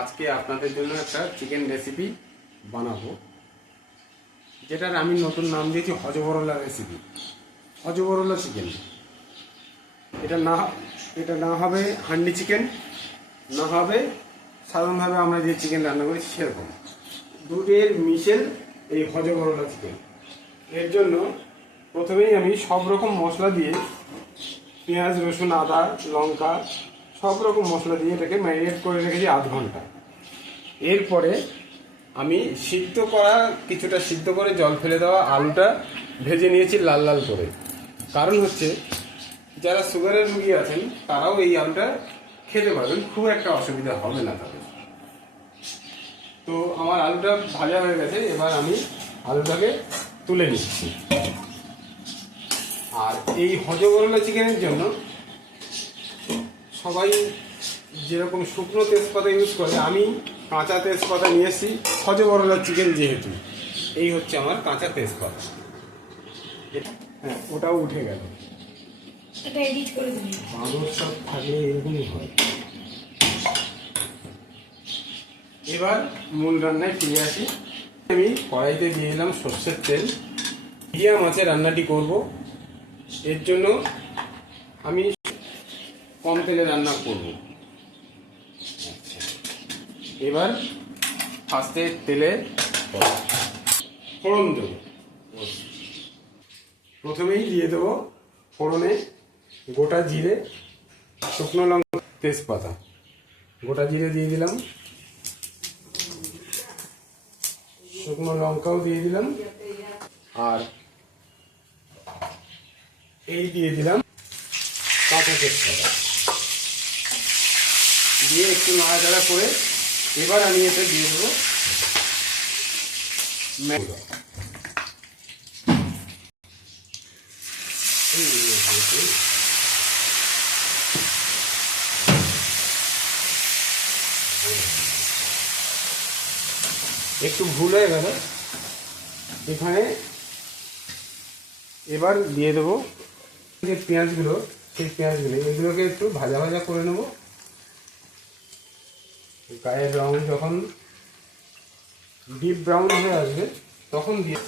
আজকে আপনাদের জন্য একটা চিকেন রেসিপি বানাবো, যেটার আমি নতুন নাম দিয়েছি হজবরলা রেসিপি। হজবরলা চিকেন। এটা না হবে হান্ডি চিকেন, না হবে সাধারণভাবে আমরা যে চিকেন রান্না করি সেরকম। দুধের মিশেল এই হজবরলা চিকেন। এর জন্য প্রথমেই আমি সব রকম মশলা দিয়ে, পেঁয়াজ, রসুন, আদা, লঙ্কা, সব রকম মশলা দিয়ে এটাকে ম্যারিনেট করে রেখেছি আধ ঘন্টা। এরপরে আমি কিছুটা সিদ্ধ করে জল ফেলে দেওয়া আলুটা ভেজে নিয়েছি লাল লাল করে। কারণ হচ্ছে যারা সুগারের রুগী আছেন তারাও এই আলুটা খেতে পারবেন, খুব একটা অসুবিধা হবে না তাদের। তো আমার আলুটা ভাজা হয়ে গেছে, এবার আমি আলুটাকে তুলে নিচ্ছি। আর এই হজবরলা চিকেনের জন্য সবাই যেরকম শুকনো তেজপাতা ইউজ করে, আমি কাঁচা তেজপাতা নিয়ে এসেছি। হজবরলা চিকেন যেহেতু, এই হচ্ছে আমার কাঁচা তেজপাতা। হ্যাঁ, ওটাও উঠে গেল। বাঁদর সব থাকলে এরকমই হয়। এবার মূল রান্নায় ফিরে আসি। আমি কড়াইতে দিয়ে দিলাম সর্ষের তেল। মিডিয়াম আঁচে রান্নাটি করব, এর জন্য আমি কম তেলে রান্না করব। এবার ফার্স্টে তেলে ফোড়ন দেব। প্রথমেই দিয়ে দেবো ফোড়নে গোটা জিরে, শুকনো লঙ্কা, তেজপাতা। গোটা জিরে দিয়ে দিলাম, শুকনো লঙ্কাও দিয়ে দিলাম, আর এই দিয়ে দিলাম কাঁচা তেজপাতা। দিয়ে একটু নাড়াচাড়া করে এবার আমি এটা দিয়ে দেবো ম্যাগি। একটু ভুল হয়ে গেল এখানে। এবার দিয়ে দেবো যে পেঁয়াজগুলো, সেই এগুলোকে একটু ভাজা ভাজা করে নেব। গায়ের রং যখন ডিপ ব্রাউন হয়ে আসবে তখন দিয়ে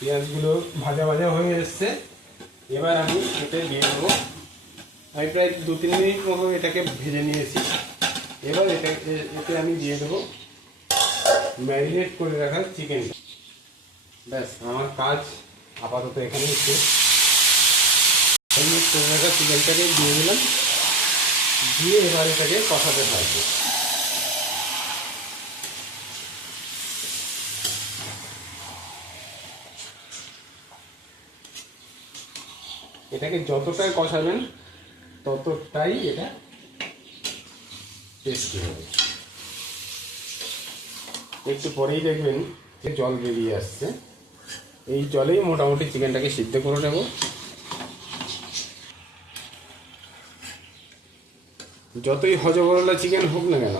পেঁয়াজগুলো ভাজা ভাজা হয়ে এসছে। এবার আমি এতে দিয়ে দেবো, আমি প্রায় 2-3 মিনিট মতো এটাকে ভেজে নিয়েছি। এবার এতে আমি দিয়ে দেবো ম্যারিনেট করে রাখা চিকেন। ব্যাস, আমার কাজ আপাতত এখানে শেষ। ম্যারিনেট করে রাখা চিকেনটাকে দিয়ে দিলাম, দিয়ে এবার এটাকে কষাতে থাকবো। এটাকে যতটাই কষাবেন ততটাই এটা টেস্টি হবে। একটু পরেই দেখবেন যে জল বেরিয়ে আসছে। এই জলেই মোটামুটি চিকেনটাকে সিদ্ধ করে নেব। যতই হজবরলা চিকেন হোক না কেন,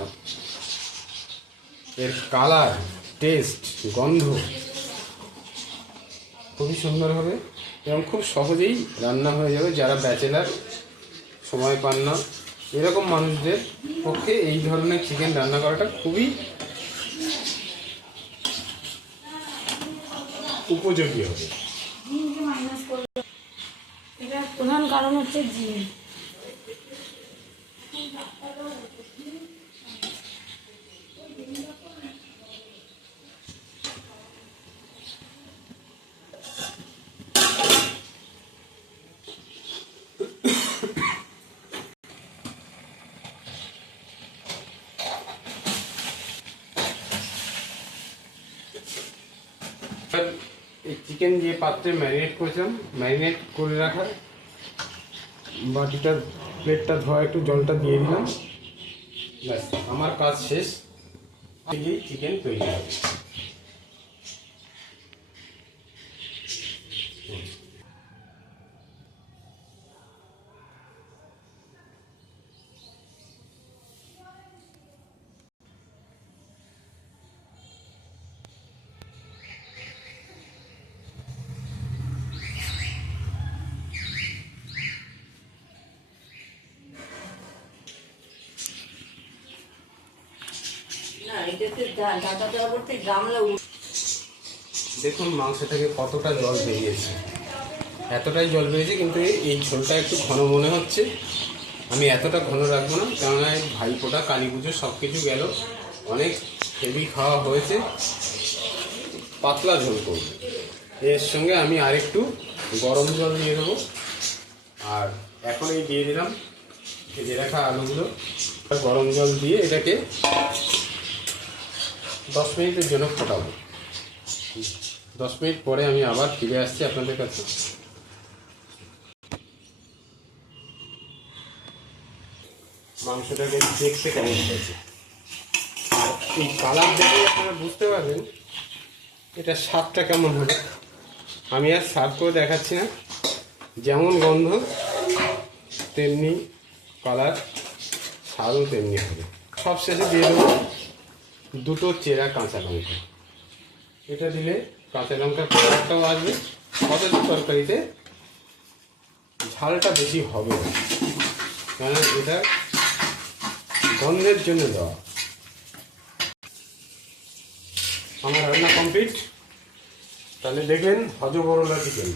এর কালার, টেস্ট, গন্ধ খুবই সুন্দর হবে এবং খুব সহজেই রান্না হয়ে যাবে। যারা ব্যাচেলার, সময় পান না, এরকম মানুষদের পক্ষে এই ধরনের চিকেন রান্না করাটা খুবই উপযোগী হবে। এটার প্রধান কারণ হচ্ছে জিম। এই চিকেন যে পাত্রে ম্যারিনেট করেছিলাম, ম্যারিনেট করে রাখা বাটিটার প্লেটটা ধোয়া একটু জলটা দিয়ে দিলাম। ব্যাস, আমার কাজ শেষ। চিকেন তৈরি হবে। দেখুন মাংসটাকে কতটা জল বেরিয়েছে, এতটাই জল বেরিয়েছে, কিন্তু এই ঝোলটা একটু ঘন মনে হচ্ছে। আমি এতটা ঘন রাখবো না, কেননা এই ভাইফোঁটা, কালী পুজো সব কিছু গেল, অনেক হেভি খাওয়া হয়েছে, পাতলা ঝোল করব। এর সঙ্গে আমি আরেকটু গরম জল দিয়ে দেবো। আর এখন এই দিয়ে দিলাম ভেজে রাখা আলুগুলো, গরম জল দিয়ে এটাকে 10 মিনিটের জন্য ফোটাবো। 10 মিনিট পরে আমি আবার ফিরে আসছি আপনাদের কাছে। মাংসটাকে দেখতে কেমন হয়েছে, আর এই কালার দেখে আপনারা বুঝতে পারবেন এটা স্বাদটা কেমন হবে। আমি আর সার্ভ করে দেখাচ্ছি না, যেমন গন্ধ তেমনি কালার, স্বাদও তেমনি হবে। সব শেষে দিয়ে দেবো 2 চেরা কাঁচা লঙ্কা। এটা দিলে কাঁচা লঙ্কার কালারটাও আসবে, অথচ তরকারিতে ঝালটা বেশি হবে না, কারণ এটা গন্ধের জন্য দেওয়া। আমার রান্না কমপ্লিট। তাহলে দেখলেন হজবরলা চিকেন।